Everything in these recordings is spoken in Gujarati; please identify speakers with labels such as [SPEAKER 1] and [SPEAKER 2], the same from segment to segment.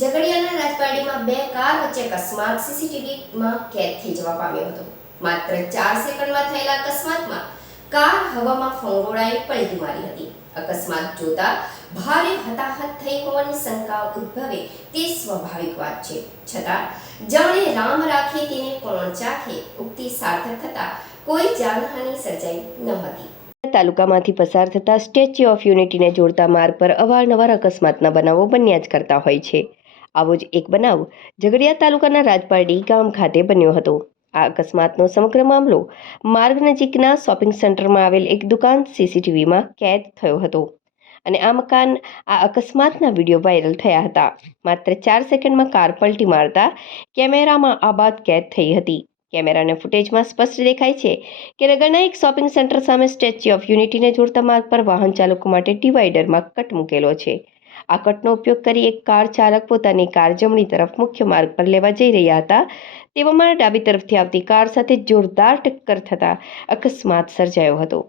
[SPEAKER 1] ઝઘડિયાના રાજપાડીમાં બે કાર વચ્ચે અકસ્માત સીસીટીવીમાં કેદ થઈ જવા પામ્યો હતો. માત્ર ચાર સેકન્ડમાં થયેલા અકસ્માતમાં કાર હવામાં ફંગોળાઈ પડી મારી હતી. અકસ્માત જોતા ભારે હતાહત થઈ હોવાની શંકા ઉદ્ભવે તે સ્વાભાવિક વાત છે. છતાં, જાણે રામ રાખે તેને કોણ ચાખે ઉક્તિ સાર્થક થતા કોઈ જાનહાનિ સર્જાઈ ન હતી. તાલુકામાંથી પસાર થતા સ્ટેચ્યુ ઓફ યુનિટીને જોડતા માર્ગ પર અવારનવાર અકસ્માતના બનાવો બન્યા જ કરતા હોય છે. આવો જ એક બનાવ ઝઘડિયા તાલુકાના રાજપારડી ગામ ખાતે બન્યો હતો. આ અકસ્માતનો સમગ્ર મામલો માર્ગ નજીકના શોપિંગ સેન્ટરમાં આવેલ એક દુકાન સીસીટીવીમાં કેદ થયો હતો અને આ મકાન આ અકસ્માતના વીડિયો વાયરલ થયા હતા. માત્ર ચાર સેકન્ડમાં કાર પલટી મારતા કેમેરામાં આ બાદ કેદ થઈ હતી. કેમેરાના ફૂટેજમાં સ્પષ્ટ દેખાય છે કે નગરના એક શોપિંગ સેન્ટર સામે સ્ટેચ્યુ ઓફ યુનિટીને જોડતા માર્ગ પર વાહન ચાલકો માટે ડિવાઈડરમાં કટ મૂકેલો છે. આ કટનો ઉપયોગ કરી એક કાર ચાલક પોતાની કાર જમણી તરફ મુખ્ય માર્ગ પર લેવા જઈ રહ્યા હતા. તેવામાં ડાબી તરફથી આવતી કાર સાથે જોરદાર ટક્કર થતાં અકસ્માત સર્જાયો હતો.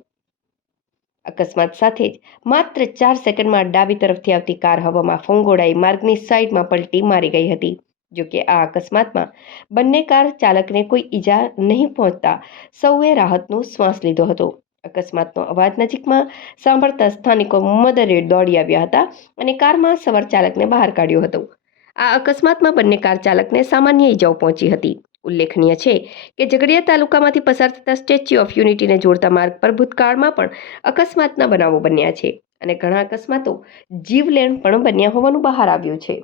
[SPEAKER 1] અકસ્માત સાથે જ માત્ર ચાર સેકન્ડમાં ડાબી તરફથી આવતી કાર હવામાં ફોંગોડાઈ માર્ગની સાઈડમાં પલટી મારી ગઈ હતી. જોકે આ અકસ્માતમાં બંને કાર ચાલકને કોઈ ઈજા નહીં પહોંચતા સૌએ રાહતનો શ્વાસ લીધો હતો. અકસ્માતનો અવાજ નજીકમાં સાંભળતા સ્થાનિકો મદરે દોડી આવ્યા હતા અને કારમાં સવાર ચાલકને બહાર કાઢ્યો હતો. આ અકસ્માતમાં બંને કાર ચાલકને સામાન્ય ઈજાઓ પહોંચી હતી. ઉલ્લેખનીય છે કે ઝઘડિયા તાલુકામાંથી પસાર થતા સ્ટેચ્યુ ઓફ યુનિટીને જોડતા માર્ગ પર ભૂતકાળમાં પણ અકસ્માતના બનાવો બન્યા છે અને ઘણા અકસ્માતો જીવલેણ પણ બન્યા હોવાનું બહાર આવ્યું છે.